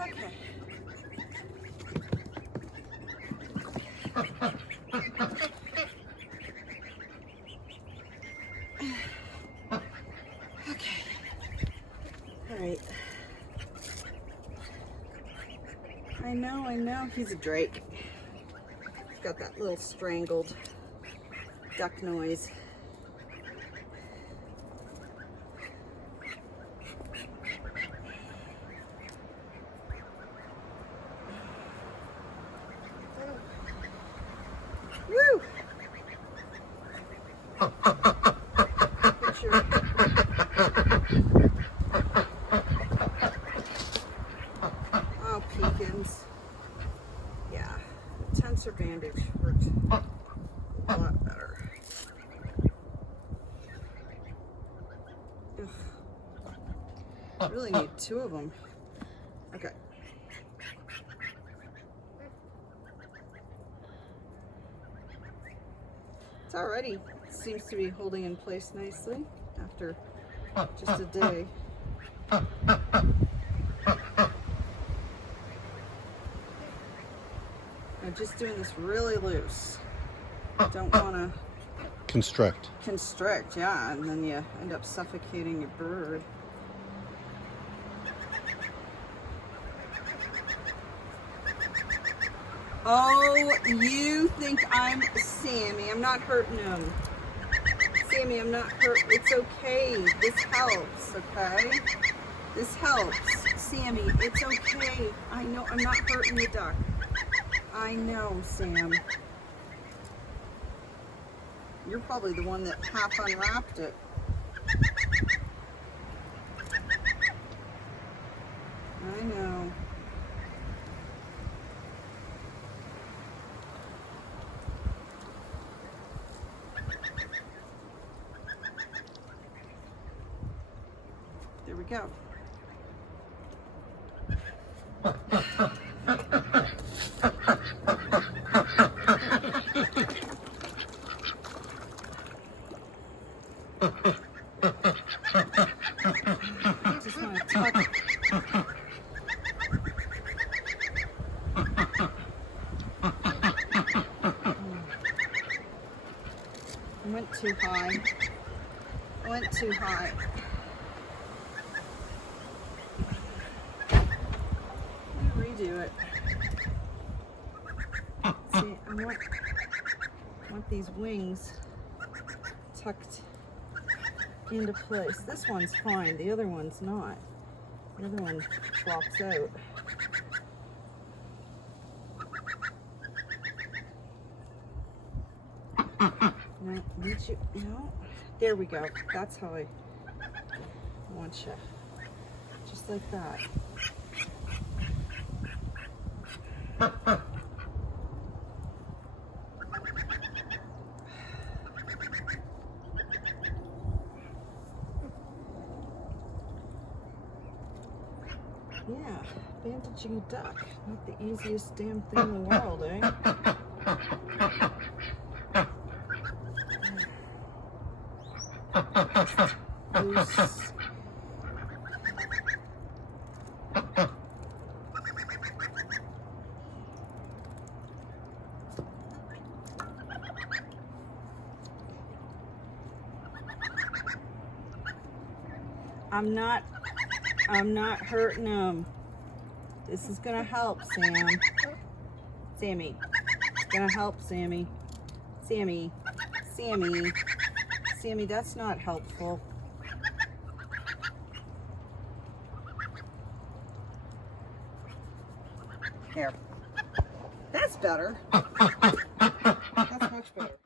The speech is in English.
Okay. Okay. All right. I know. He's a drake. He's got that little strangled duck noise. Woo! Picture. Oh, pecans. Yeah, tensor bandage worked a lot better. Ugh. I really need 2 of them. Okay. It's already seems to be holding in place nicely after just a day. I'm just doing this really loose. Don't want to Constrict. constrict, yeah, and then you end up suffocating your bird. Oh, you think I'm Sammy? I'm not hurting him. Sammy, I'm not hurt. It's okay. This helps, okay? This helps. Sammy, it's okay. I know I'm not hurting the duck. I know, Sam. You're probably the one that half unwrapped it. I know. There we go. Just want to tuck. I went too high. I went too high. Let me redo it. See, I want these wings tucked into place. This one's fine, the other one's not. The other one flops out. No, did you? No. There we go. That's how I want you. Just like that. Yeah, bandaging a duck. Not the easiest damn thing in the world, eh? Loose. I'm not hurting him. This is gonna help, Sam. Sammy. It's gonna help, Sammy. Sammy. Sammy. Sammy, that's not helpful. Here. That's better. That's much better.